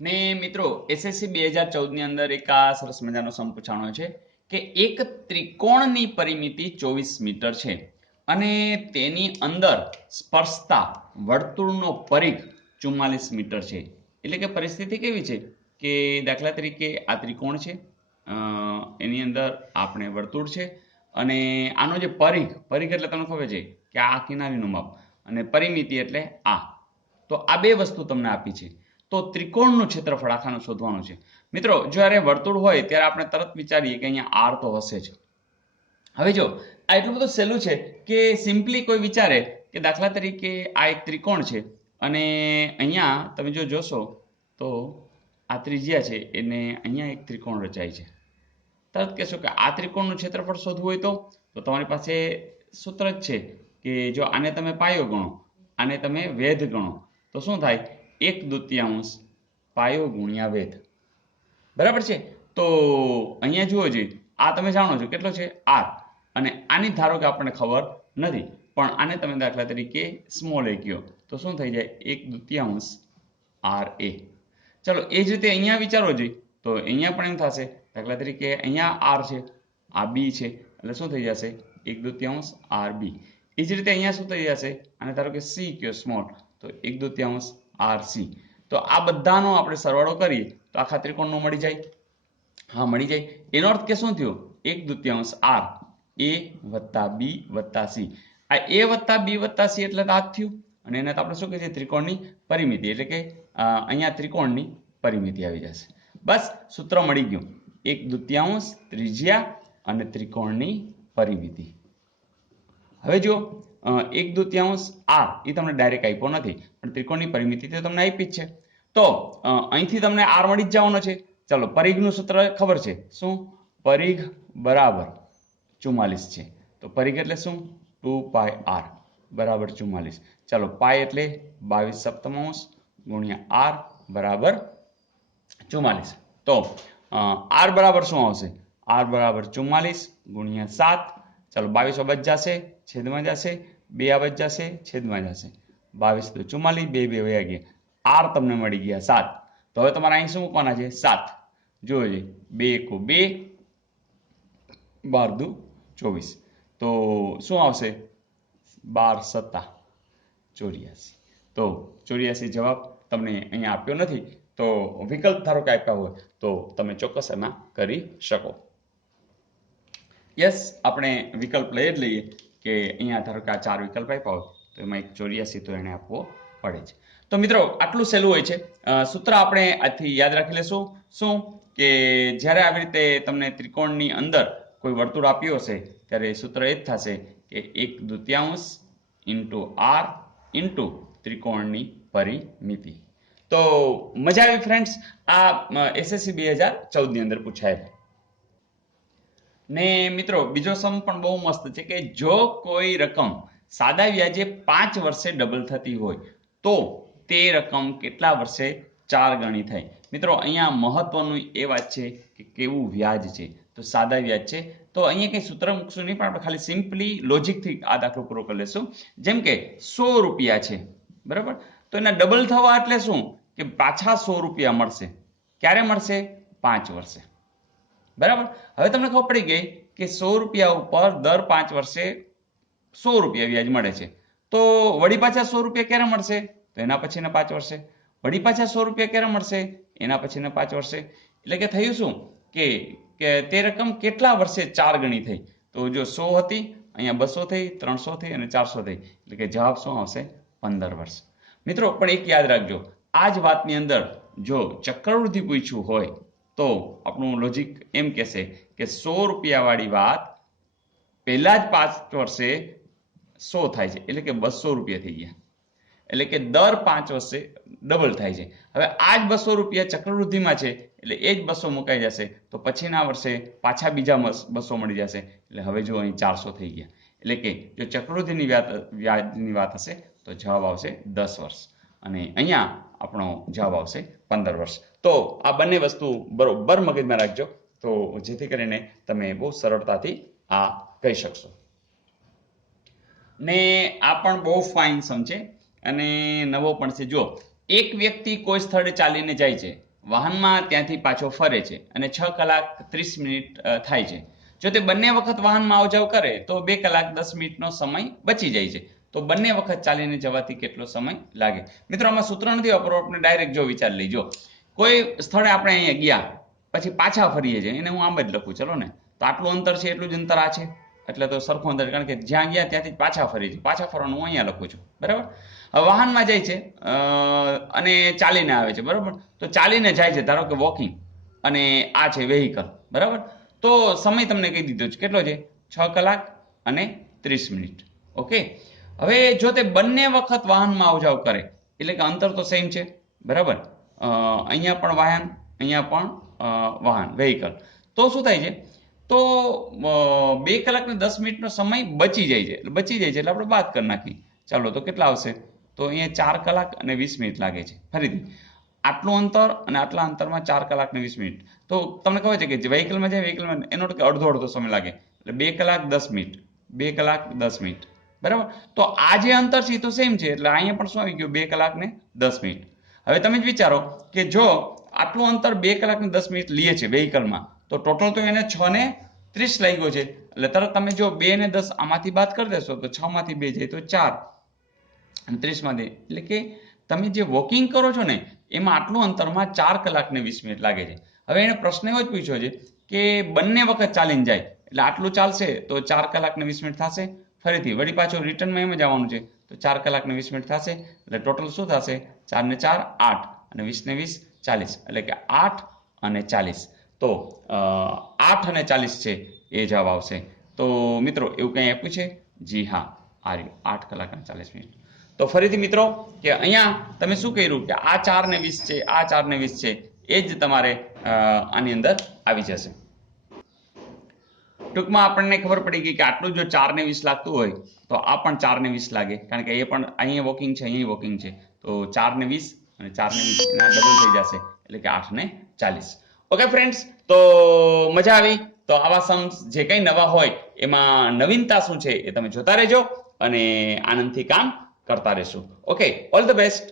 ને મિત્રો એસએસસી 2014 ની અંદર એક આ સરસ મજાનો સમ પૂછાણો છે કે એક ત્રિકોણની પરિમિતિ 24 મીટર છે અને તેની અંદર સ્પર્શતા વર્તુળનો પરિઘ 44 મીટર છે. એટલે કે પરિસ્થિતિ કેવી છે કે દાખલા તરીકે આ ત્રિકોણ છે, એની અંદર આપણે વર્તુળ છે અને આનો જે પરિઘ પરિઘ એટલે તમને ખબર છે કે આ કિનારીનું માપ અને પરિમિતિ એટલે આ. તો આ બે વસ્તુ તમને આપી છે. તો ત્રિકોણનું ક્ષેત્રફળ આખાનું શોધવાનું છે. મિત્રો જ્યારે વર્તુળ હોય ત્યારે આપણે તરત વિચારીએ કે અહીંયા આર તો હશે જ. હવે જો આ એટલું બધું સહેલું છે કે સિમ્પલી કોઈ વિચારે કે દાખલા તરીકે આ એક ત્રિકોણ છે અને અહીંયા તમે જો જોશો તો આ ત્રિજ્યા છે એને અહીંયા એક ત્રિકોણ રચાય છે. તરત કહેશો કે આ ત્રિકોણનું ક્ષેત્રફળ શોધવું હોય તો તમારી પાસે સૂત્ર જ છે કે જો આને તમે પાયો ગણો, આને તમે વેધ ગણો તો શું થાય? 1/2 પાયો ગુણ્યા વેધ. બરાબર છે? તો અહીંયા જુઓ જોઈએ, આ તમે જાણો છો કેટલો છે? આર. અને આની ધારો કે આપણને ખબર નથી, પણ આને તમે દાખલા તરીકે સ્મોલ એ કહો તો શું થઈ જાય? 1/2 આર એ. ચલો એ જ રીતે અહીંયા વિચારો જોઈએ તો અહીંયા પણ એમ થશે. દાખલા તરીકે અહીંયા આર છે, આ બી છે, એટલે શું થઈ જશે? 1/2 આર બી. એ જ રીતે અહીંયા શું થઈ જશે? અને ધારો કે સી કયો સ્મોલ, તો 1/2 આર સી. તો આ બધાનો આપણે સરવાળો કરીએ તો આખા ત્રિકોણનો મળી જાય. હા, મળી જાય. એનો અર્થ કે શું થયો? 1/2 આર એ વત્તા બી વત્તા સી. આ એ વત્તા બી વત્તા સી એટલે આ થયું અને એને આપણે શું કહે છે? ત્રિકોણની પરિમિતિ. એટલે કે અહીંયા ત્રિકોણની પરિમિતિ આવી જશે. બસ સૂત્ર મળી ગયું. 1/2 ત્રિજ્યા અને ત્રિકોણની પરિમિતિ. હવે જો 1/2 આર એ તમને ડાયરેક્ટ આપ્યો નથી, પણ ત્રિકોણની પરિમિતિ તો તમને આપી જ છે. તો અહીંથી તમને આર મળી જ જવાનો છે. ચાલો, પરિઘનું સૂત્ર ખબર છે. શું? પરિઘ બરાબર 44 છે. તો પરિઘ એટલે શું? 2 આર બરાબર 44. ચાલો, પાય એટલે 22/7 ગુણ્યા આર બરાબર 44. તો આર બરાબર શું આવશે? આર બરાબર 44 ગુણ્યા 7. ચાલો, 22 બચ જશે, છેદમાં જશે, 2 આ બચ જશે, છેદમાં જશે. 22 તો 44, 2 2 વયા ગયા. આર તમને મળી ગયા 7. તો હવે તમારે અહીં શું મૂકવાના છે? 7. જોજો, 2 1 2, 12 2 24. તો શું આવશે? 12 7 84. તો 84 જવાબ તમને અહીંયા આપ્યો નથી, તો વિકલ્પ ધારો કે આપ્યા હોય તો તમે ચોક્કસ એમાં કરી શકો. યસ, આપણે વિકલ્પ લઈ જ લઈએ કે અહીંયા ધારો કે આ 4 વિકલ્પ આપ્યા હોય તો એમાં એક 84 તો એને આપવો પડે છે. તો મિત્રો આટલું સહેલું હોય છે. સૂત્ર આપણે આથી યાદ રાખી લેશું. શું? કે જ્યારે આવી રીતે તમને ત્રિકોણની અંદર કોઈ વર્તુળ આપ્યું હશે ત્યારે સૂત્ર એ જ થશે કે 1/2 ઇન્ટુ આર ઇન્ટુ ત્રિકોણની પરિમિતિ. તો મજા આવી ફ્રેન્ડ્સ આ એસએસસી 2014 ની અંદર પૂછાયેલ. ને મિત્રો બીજો સમ પણ બહુ મસ્ત છે કે જો કોઈ રકમ સાદા વ્યાજે 5 વર્ષે ડબલ થતી હોય તો તે રકમ કેટલા વર્ષે 4 ગણી થાય? મિત્રો અહીંયા મહત્વનું એ વાત છે કે કેવું વ્યાજ છે. તો સાદા વ્યાજ છે. તો અહીંયા કંઈ સૂત્ર મૂકશું નહીં, પણ આપણે ખાલી સિમ્પલી લોજિકથી આ દાખલો પૂરો કરી લેશું. જેમ કે 100 રૂપિયા છે, બરાબર? તો એના ડબલ થવા એટલે શું? કે પાછા 100 રૂપિયા મળશે. ક્યારે મળશે? 5 વર્ષે. બરાબર? હવે તમને ખબર પડી ગઈ કે 100 રૂપિયા ઉપર દર 5 વર્ષે 100 રૂપિયા વ્યાજ મળે છે. તો વળી પાછા 100 રૂપિયા ક્યારે મળશે? તો એના પછીના 5 વર્ષે. વળી પાછા 100 રૂપિયા ક્યારે મળશે? એના પછીના 5 વર્ષે. એટલે કે થયું શું કે તે રકમ કેટલા વર્ષે 4 ગણી થઈ? તો જો 100 હતી, અહીંયા 200 થઈ, 300 થઈ અને 400 થઈ. એટલે કે જવાબ શું આવશે? 15 વર્ષ. મિત્રો પણ એક યાદ રાખજો, આ જ વાતની અંદર જો ચક્રવૃદ્ધિ પૂછ્યું હોય તો આપણું લોજિક એમ કહેશે કે 100 રૂપિયા વાળી વાત પહેલા જ 5 વર્ષે 100 થાય છે, એટલે કે 200 રૂપિયા થઈ ગયા. એટલે કે દર 5 વર્ષે ડબલ થાય છે. હવે આ જ 200 રૂપિયા ચક્રવૃદ્ધિમાં છે, એટલે એ જ 200 મુકાઈ જશે તો પછીના વર્ષે પાછા બીજા 200 મળી જશે. એટલે હવે જો અહીં 400 થઈ ગયા. એટલે કે જો ચક્રવૃદ્ધિની વ્યાજની વાત હશે તો જવાબ આવશે 10 વર્ષ અને અહીંયા આપણો જવાબ આવશે 15 વર્ષ. તો આ બંને વસ્તુ બરોબર મગજમાં રાખજો, તો જેથી કરીને તમે બહુ સરળતાથી આ કહી શકશો. ને આ પણ બહુ ફાઇન સમ છે અને નવો પણ છે. જો એક વ્યક્તિ કોઈ સ્થળે ચાલીને જાય છે વાહનમાં ત્યાંથી પાછો ફરે છે અને 6 કલાક 30 મિનિટ થાય છે. જો તે બંને વખત વાહનમાં આવજાવ કરે તો 2 કલાક 10 મિનિટનો સમય બચી જાય છે. તો બંને વખત ચાલીને જવાથી કેટલો સમય લાગે? મિત્રો આમાં સૂત્ર નથી વાપરવું, આપણે ડાયરેક્ટ જો વિચાર લઈજો. કોઈ સ્થળે આપણે અહીંયા ગયા પછી પાછા ફરીએ છીએ, એને હું આમ જ લખું, ચલો ને, તો આટલું અંતર છે એટલું જ અંતર આ છે, એટલે તો સરખું અંતર, કારણ કે જ્યાં ગયા ત્યાંથી પાછા ફરી છે. પાછા ફરવાનું હું અહીંયા લખું છું, બરાબર. હવે વાહનમાં જાય છે અને ચાલીને આવે છે, બરાબર. તો ચાલીને જાય છે, ધારો કે વોકિંગ, અને આ છે વેહિકલ, બરાબર. તો સમય તમને કહી દીધો છે, કેટલો છે? 6 કલાક અને 30 મિનિટ. ઓકે. હવે જો તે બંને વખત વાહનમાં આવજાવ કરે, એટલે કે અંતર તો સેમ છે, બરાબર. અહીંયા પણ વાહન, અહીંયા પણ વાહન, વેહિકલ. તો શું થાય છે? તો 2 કલાક ને 10 મિનિટનો સમય બચી જાય છે. એટલે આપણે બાદ કરી નાખી. ચાલો, તો કેટલા આવશે? તો અહીંયા 4 કલાક અને 20 મિનિટ લાગે છે. ફરીથી આટલું અંતર અને આટલા અંતરમાં 4 કલાક ને 20 મિનિટ. તો તમને ખબર છે કે વ્હીકલમાં જાય, વ્હીકલમાં એનો અડધો સમય લાગે, એટલે 2 કલાક 10 મિનિટ, 2 કલાક 10 મિનિટ, બરાબર. તો આ જે અંતર છે એ તો સેમ છે, એટલે અહીંયા પણ શું આવી ગયું? 2 કલાક ને 10 મિનિટ. હવે તમે જ વિચારો કે જો આટલું અંતર 2 કલાક ને 10 મિનિટ લે છે વ્હીકલમાં, તો ટોટલ તો એને 6 ને 30 લાગ્યો છે. એટલે તરત તમે જો 2 ને 10 આમાંથી બાદ કરી દેશો તો 6 માંથી 2 જાય તો 4 અને 30 માંથી, એટલે કે તમે જે વોકિંગ કરો છો ને એમાં આટલું અંતરમાં 4 કલાક ને 20 મિનિટ લાગે છે. હવે એને પ્રશ્ન એવો જ પૂછ્યો છે કે બંને વખત ચાલીને જાય એટલે આટલું ચાલશે તો 4 કલાક ને 20 મિનિટ થશે. ફરીથી વળી પાછું રિટર્નમાં એમ જ આવવાનું છે, તો 4 કલાક ને 20 મિનિટ થશે. એટલે ટોટલ શું થશે? 4 ને 4 8 અને 20 ને 20 40, એટલે કે 8 અને 40. તો 8 અને 40 છે એ જવાબ આવશે. તો મિત્રો એવું કંઈ આપ્યું છે? જી હા, આ રહ્યું 8 કલાક અને 40 મિનિટ. તો ફરીથી મિત્રો કે અહીંયા તમે શું કર્યું કે આ 4 ને 20 છે, આ 4 ને 20 છે, એ જ તમારે આની અંદર આવી જશે. ટૂંકમાં આપણને ખબર પડી ગઈ કે આટલું જો 4 ને 20 લાગતું હોય તો આ પણ 4 ને 20 લાગે, કારણ કે એ પણ અહીંયા વોકિંગ છે, અહીંયા વોકિંગ છે. તો 4 ને 20 અને 4 ને 20 એના ડબલ થઈ જશે, એટલે કે 8 ને 40. ઓકે ફ્રેન્ડ્સ, તો મજા આવી. તો આવા સમ્સ જે કંઈ નવા હોય એમાં નવીનતા શું છે એ તમે જોતા રહેજો અને આનંદથી કામ કરતા રહેશો. Okay, all the best.